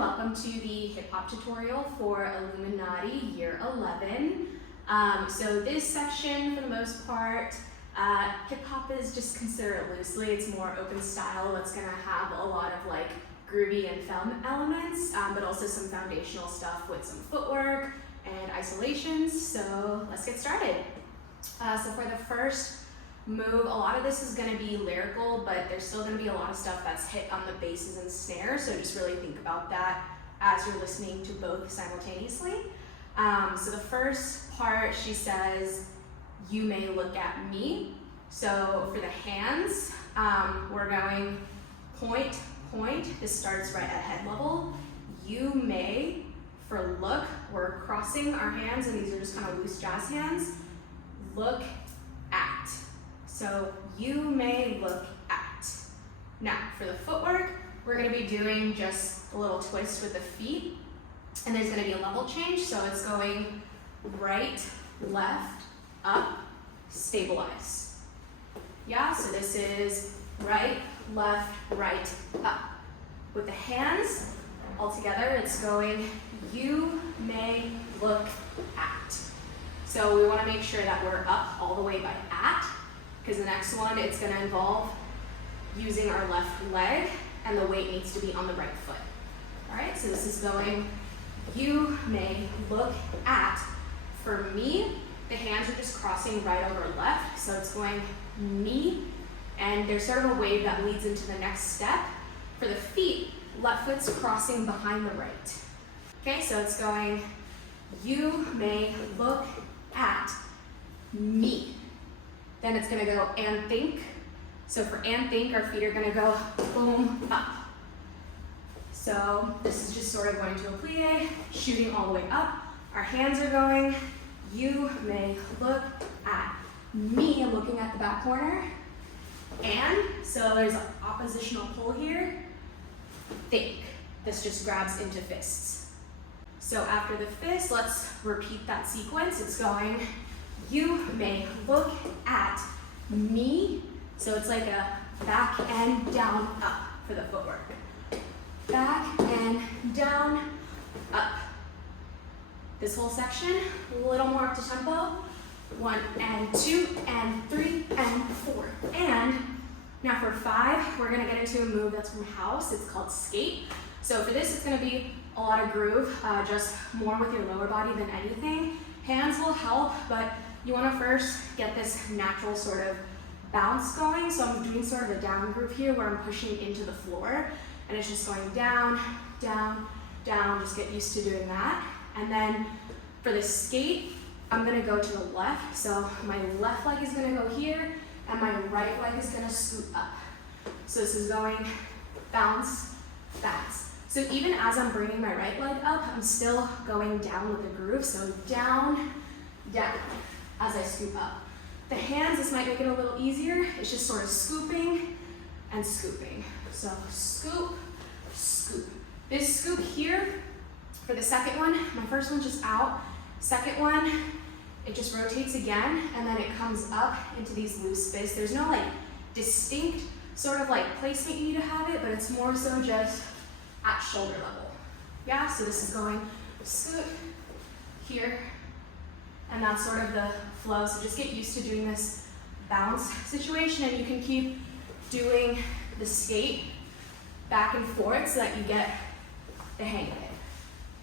welcome to the hip hop tutorial for Illuminati year 11. So this section, for the most part, hip hop is just considered loosely. It's more open style. It's gonna have a lot of like groovy and fun elements, but also some foundational stuff with some footwork and isolations. So let's get started. So for the first move, a lot of this is going to be lyrical, but there's still going to be a lot of stuff that's hit on the basses and snares, so just really think about that as you're listening to both simultaneously. So the first part, she says, "You may look at me." So for the hands, we're going point, point. This starts right at head level. You may, for look, we're crossing our hands, and these are just kind of loose jazz hands. Look at. So you may look at. Now for the footwork, we're going to be doing just a little twist with the feet, and there's going to be a level change. So it's going right, left, up, stabilize. Yeah, so this is right, left, right, up. With the hands all together, it's going you may look at. So we want to make sure that we're up all the way by at, because the next one, it's going to involve using our left leg, and the weight needs to be on the right foot. All right, so this is going, you may look at. For me, the hands are just crossing right over left, so it's going me, and there's sort of a wave that leads into the next step. For the feet, left foot's crossing behind the right. Okay, so it's going, you may look at me. Then it's gonna go and think. So for and think, our feet are gonna go boom, up. So this is just sort of going to a plie, shooting all the way up. Our hands are going, you may look at me. I'm looking at the back corner. And, so there's an oppositional pull here. Think. This just grabs into fists. So after the fist, let's repeat that sequence. It's going, you may look at me. So it's like a back and down, up for the footwork. Back and down, up. This whole section, a little more up to tempo. 1 and 2 and 3 and 4. And now for 5, we're gonna get into a move that's from house. It's called skate. So for this, it's gonna be a lot of groove, just more with your lower body than anything. Hands will help, but you wanna first get this natural sort of bounce going. So I'm doing sort of a down groove here where I'm pushing into the floor, and it's just going down, down, down. Just get used to doing that. And then for the skate, I'm gonna go to the left. So my left leg is gonna go here, and my right leg is gonna scoot up. So this is going bounce, bounce. So even as I'm bringing my right leg up, I'm still going down with the groove. So down, down, as I scoop up. The hands, this might make it a little easier. It's just sort of scooping and scooping. So scoop, scoop. This scoop here, for the second one, my first one's just out. Second one, it just rotates again, and then it comes up into these loose fists. There's no like distinct sort of like placement you need to have it, but it's more so just at shoulder level. Yeah, so this is going scoot here, and that's sort of the flow. So just get used to doing this bounce situation, and you can keep doing the skate back and forth so that you get the hang of it.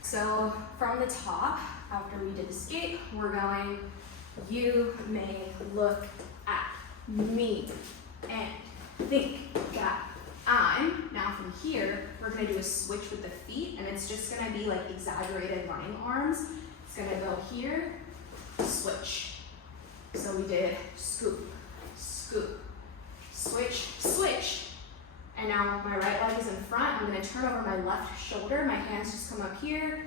So from the top, after we did the skate, we're going, you may look at me and think that I'm. Now from here, we're gonna do a switch with the feet, and it's just gonna be like exaggerated running arms. It's gonna go here, switch. So we did scoop, scoop, switch, switch. And now my right leg is in front. I'm gonna turn over my left shoulder. My hands just come up here,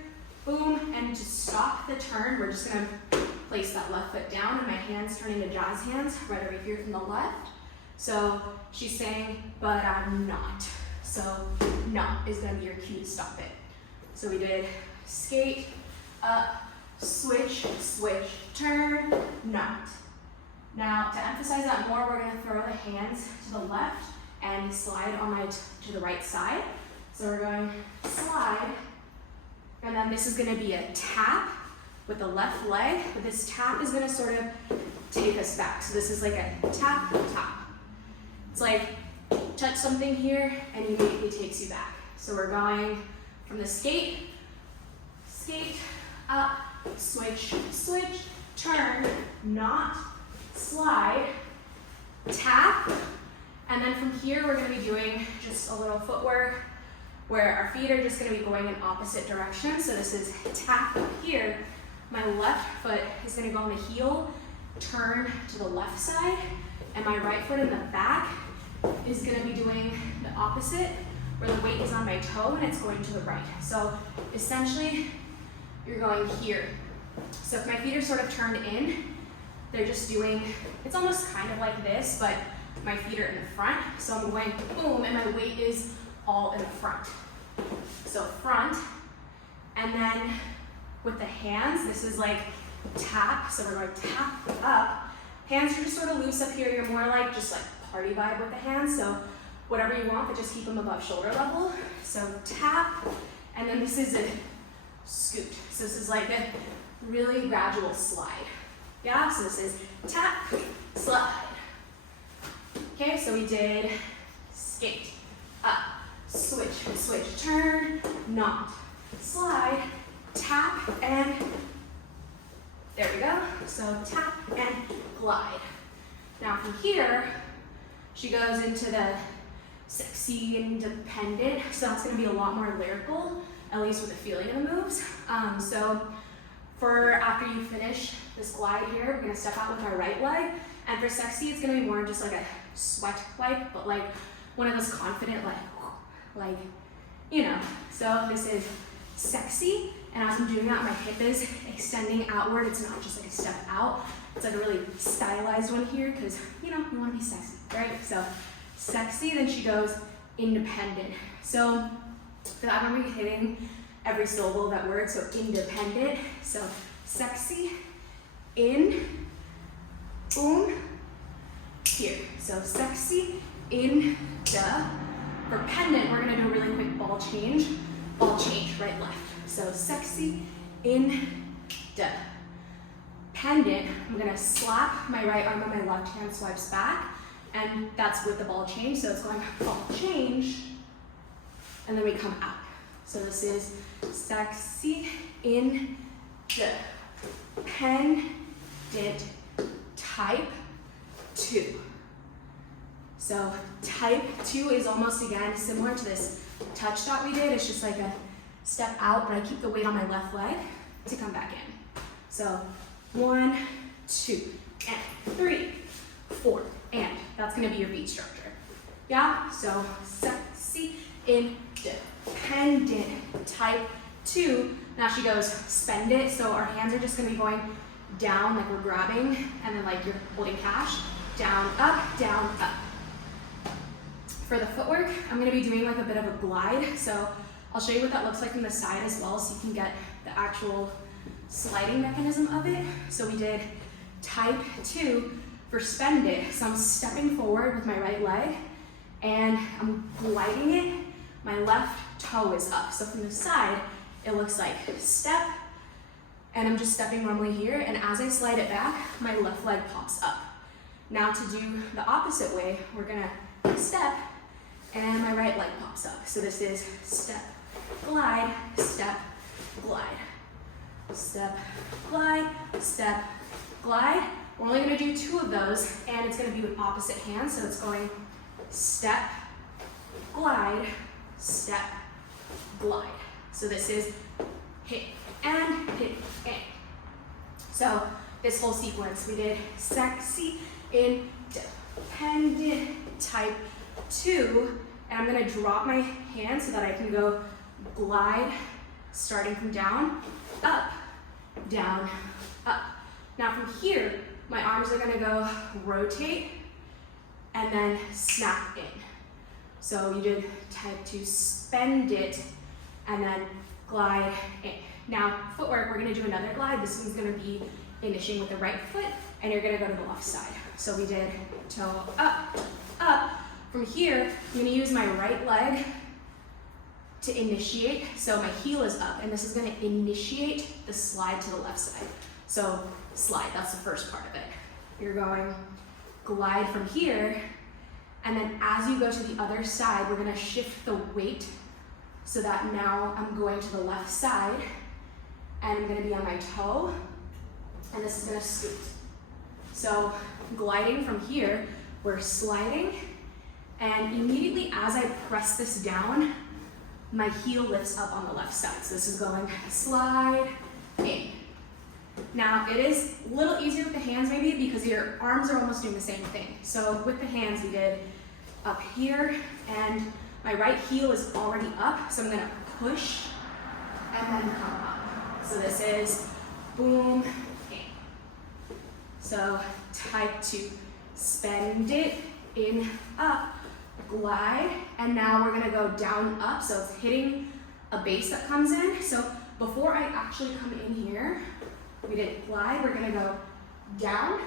boom, and to stop the turn, we're just gonna place that left foot down, and my hands turn into jazz hands right over here from the left. So she's saying, but I'm not. So not is gonna be your cue to stop it. So we did skate, up, switch, switch, turn, not. Now to emphasize that more, we're gonna throw the hands to the left and slide on to the right side. So we're going slide, And then this is gonna be a tap with the left leg, but this tap is gonna sort of take us back. So this is like a tap, tap. It's like touch something here and immediately takes you back. So we're going from the skate, skate, up, switch, switch, turn, knot, slide, tap, and then from here we're gonna be doing just a little footwork where our feet are just gonna be going in opposite directions. So this is tap here. My left foot is gonna go on the heel, turn to the left side, and my right foot in the back is gonna be doing the opposite, where the weight is on my toe and it's going to the right. So essentially, you're going here. So if my feet are sort of turned in, they're just doing, it's almost kind of like this, but my feet are in the front. So I'm going boom, and my weight is all in the front. So front, and then with the hands, this is like tap. So we're going tap up. Hands are just sort of loose up here. You're more like just like party vibe with the hands. So whatever you want, but just keep them above shoulder level. So tap, and then this is a scoot. So this is like a really gradual slide. Yeah, so this is tap, slide. Okay, so we did skate, up, switch, switch, turn, knot, slide, tap, and there we go. So tap and glide. Now from here, she goes into the sexy independent. So that's gonna be a lot more lyrical, at least with the feeling of the moves. So for after you finish this glide here, we're gonna step out with our right leg. And for sexy, it's gonna be more just like a sweat wipe, but like one of those confident, like, you know. So this is sexy, and as I'm doing that, my hip is extending outward. It's not just like a step out. It's like a really stylized one here, because, you know, we wanna be sexy, right? So sexy, then she goes independent. So for that, I'm gonna be hitting every syllable of that word. So independent, so sexy, in, boom, here. So sexy, in, duh. For pendant, we're gonna do a really quick ball change, right, left. So sexy, in, duh. Pendant, I'm gonna slap my right arm on my left hand, swipes back, and that's with the ball change. So it's going ball change, and then we come out. So this is sexy, in, duh. Pendant, type 2. So type 2 is almost, again, similar to this touch dot we did. It's just like a step out, but I keep the weight on my left leg to come back in. So 1, 2, and 3, 4, and that's gonna be your beat structure. Yeah, so sexy, independent, type 2. Now she goes spend it, so our hands are just gonna be going down like we're grabbing, and then like you're holding cash, down, up, down, up. For the footwork, I'm gonna be doing like a bit of a glide, so I'll show you what that looks like from the side as well, so you can get the actual sliding mechanism of it. So we did type 2 for spend it, so I'm stepping forward with my right leg, and I'm gliding it. My left toe is up, so from the side, it looks like step, and I'm just stepping normally here, and as I slide it back, my left leg pops up. Now to do the opposite way, we're gonna step, and my right leg pops up. So this is step, glide, step, glide. Step, glide, step, glide. We're only gonna do 2 of those, and it's gonna be with opposite hands, so it's going step, glide, step, glide. So this is hit, and hit, and. So this whole sequence, we did sexy, independent, type 2, and I'm gonna drop my hand so that I can go glide, starting from down, up, down, up. Now from here, my arms are gonna go rotate and then snap in. So you did type 2, spend it, and then glide in. Now footwork, we're gonna do another glide. This one's gonna be initiating with the right foot, and you're gonna go to the left side. So we did toe up, up. From here, I'm gonna use my right leg to initiate. So my heel is up, and this is gonna initiate the slide to the left side. So slide, that's the first part of it. You're going glide from here, and then as you go to the other side, we're gonna shift the weight so that now I'm going to the left side, and I'm gonna be on my toe, and this is gonna scoot. So gliding from here, we're sliding, and immediately as I press this down, my heel lifts up on the left side. So this is going slide, in. Now it is a little easier with the hands maybe because your arms are almost doing the same thing. So with the hands we did up here, and my right heel is already up, so I'm gonna push and then come up. So this is boom, in. So type 2, spend it, in, up, glide, and now we're gonna go down, up, so it's hitting a base that comes in. So before I actually come in here, we did glide, we're gonna go down,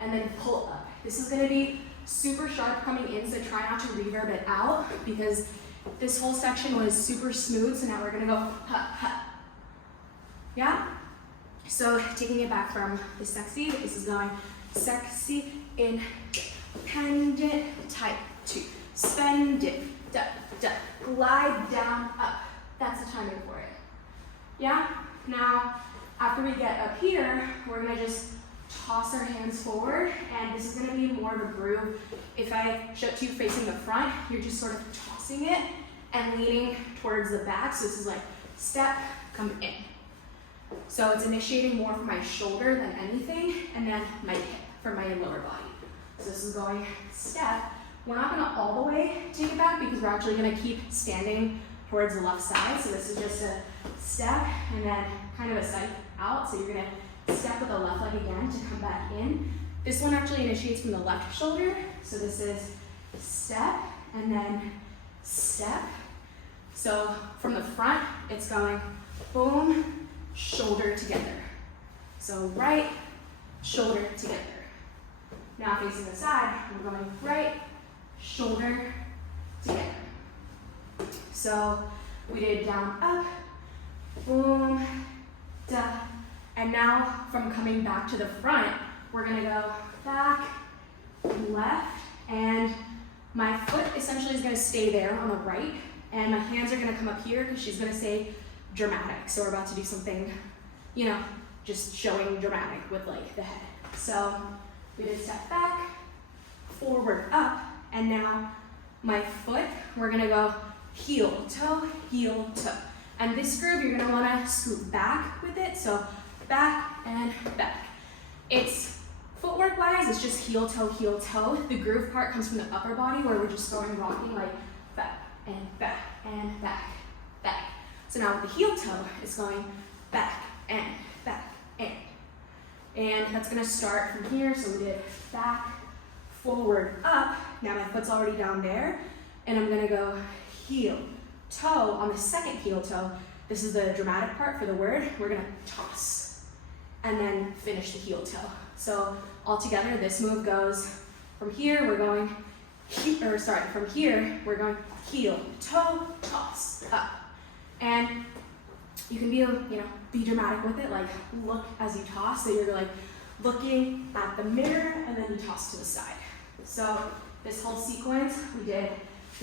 and then pull up. This is gonna be super sharp coming in, so try not to reverb it out, because this whole section was super smooth, so now we're gonna go ha, ha. Yeah? So taking it back from the sexy, this is going sexy, independent, type 2, spend it, da, da, glide down, up. That's the timing for it. Yeah? Now, after we get up here, we're gonna just toss our hands forward, and this is gonna be more of a groove. If I show it to you facing the front, you're just sort of tossing it and leaning towards the back. So this is like step, come in. So it's initiating more from my shoulder than anything, and then my hip for my lower body. So this is going step. We're not gonna all the way take it back because we're actually gonna keep standing towards the left side. So this is just a step and then kind of a side out. So you're gonna step with the left leg again to come back in. This one actually initiates from the left shoulder. So this is step and then step. So from the front, it's going boom, shoulder together. So right, shoulder together. Now facing the side, we're going right, shoulder together. So we did down, up, boom, da, and now from coming back to the front, we're gonna go back, left, and my foot essentially is gonna stay there on the right, and my hands are gonna come up here because she's gonna say dramatic. So we're about to do something, you know, just showing dramatic with like the head. So we did step back, forward, up, and now my foot, we're gonna go heel, toe, and this groove, you're gonna wanna scoot back with it, so back and back. It's footwork wise, it's just heel, toe. The groove part comes from the upper body where we're just going rocking like back and back and back, back. So now with the heel toe, it's going back and back and that's gonna start from here. So we did back, forward, up. Now my foot's already down there, and I'm gonna go heel, toe on the second heel toe. This is the dramatic part for the word. We're gonna toss and then finish the heel toe. So all together, this move goes from here, we're going, from here, we're going heel, toe, toss, up. And you can be, be dramatic with it, like look as you toss. So you're like looking at the mirror and then you toss to the side. So this whole sequence, we did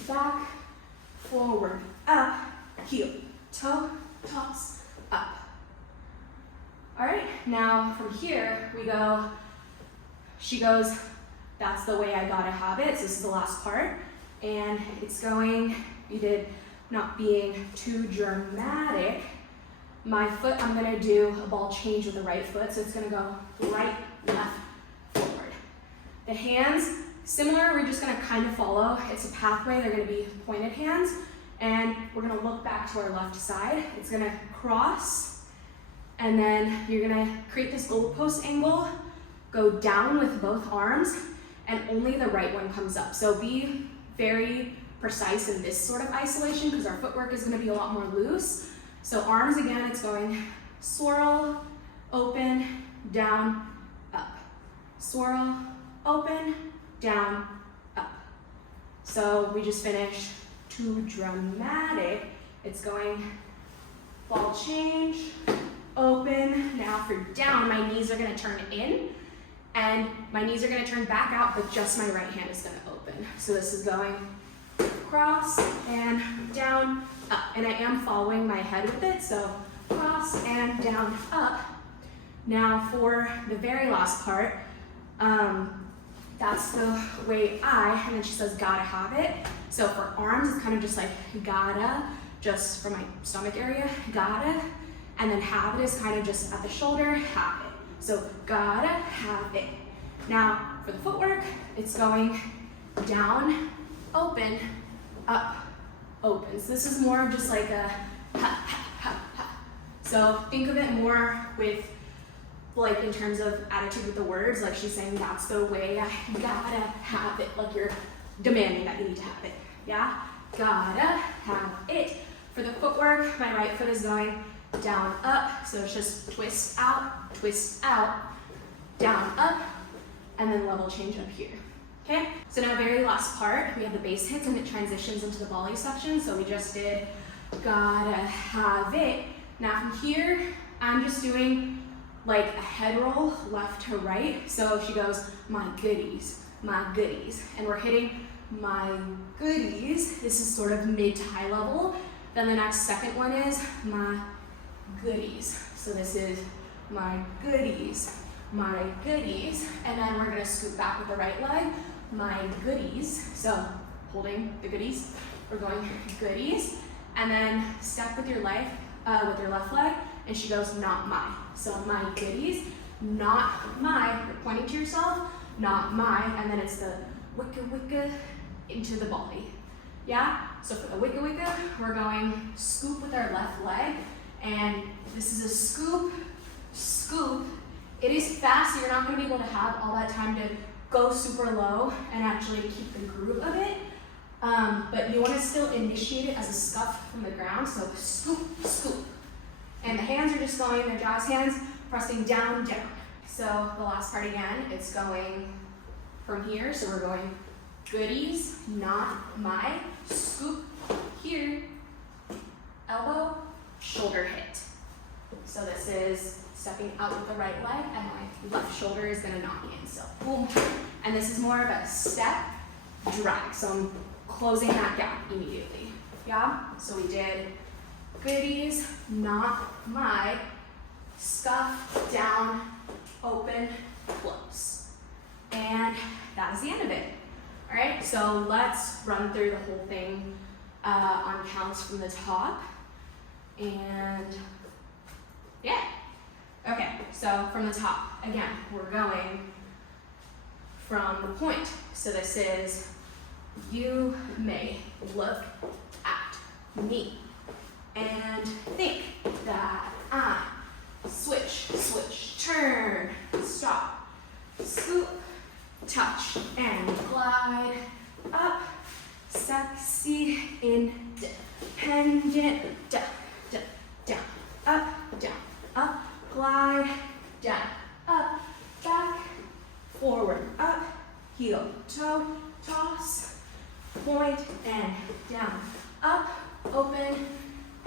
back, forward, up, heel, toe, toss, up. All right, now from here we go, she goes, that's the way I gotta have it. So this is the last part. And it's going, we did not being too dramatic. My foot, I'm gonna do a ball change with the right foot. So it's gonna go right, left, forward. The hands, similar, we're just gonna kind of follow. It's a pathway, they're gonna be pointed hands. And we're gonna look back to our left side. It's gonna cross, and then you're gonna create this goalpost angle, go down with both arms, and only the right one comes up. So be very precise in this sort of isolation because our footwork is gonna be a lot more loose. So arms again, it's going swirl, open, down, up. Swirl, open, down, up. So we just finished too dramatic. it's going ball change, open. Now for down, my knees are gonna turn in and my knees are gonna turn back out, but just my right hand is gonna open. So this is going cross and down, up. And I am following my head with it, so cross and down, up. Now for the very last part, that's the way and then she says gotta have it. So for arms, it's kind of just like gotta, just for my stomach area, gotta, and then have it is kind of just at the shoulder, have it. So gotta have it. Now for the footwork, it's going down, open, up, open. So this is more of just like a ha, ha, ha, ha. So think of it more with like in terms of attitude with the words, like she's saying that's the way I gotta have it, like you're demanding that you need to have it, yeah? Gotta have it. For the footwork, my right foot is going down, up, so it's just twist out, down, up, and then level change up here, okay? So now very last part, we have the base hits and it transitions into the volley section, so we just did gotta have it. Now from here, I'm just doing like a head roll left to right. So she goes, my goodies, and we're hitting my goodies. This is sort of mid to high level. Then the next second one is my goodies. So this is my goodies, and then we're gonna scoop back with the right leg, my goodies. So holding the goodies, we're going goodies, and then step with your left leg, and she goes, not my. So my goodies, not my. You're pointing to yourself, not my, and then it's the wicka wicka into the volley. Yeah? So for the wicka wicka, we're going scoop with our left leg, and this is a scoop, scoop. It is fast, so you're not gonna be able to have all that time to go super low and actually keep the groove of it. But you wanna still initiate it as a scuff from the ground, so scoop, scoop. And the hands are just going, they're jazz hands, pressing down, down. So the last part again, it's going from here. So we're going goodies, not my, scoop, here, elbow, shoulder hit. So this is stepping out with the right leg and my left shoulder is gonna knock in. So boom. And this is more of a step, drag. So I'm closing that gap immediately. Yeah? So we did goodies, not my, scuff, down, open, close. And that is the end of it. All right, so let's run through the whole thing on counts from the top. And yeah. Okay, so from the top, again, we're going from the point. So this is, you may look at me and think that I switch, switch, turn, stop, scoop, touch, and glide up, sexy, independent, down, down, down, up, glide, down, up, back, forward, up, heel, toe, toss, point, and down, up, open,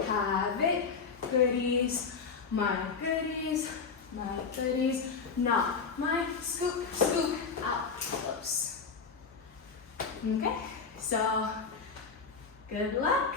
have it, goodies, my goodies, not my, scoop, scoop, out, close. Okay, so good luck.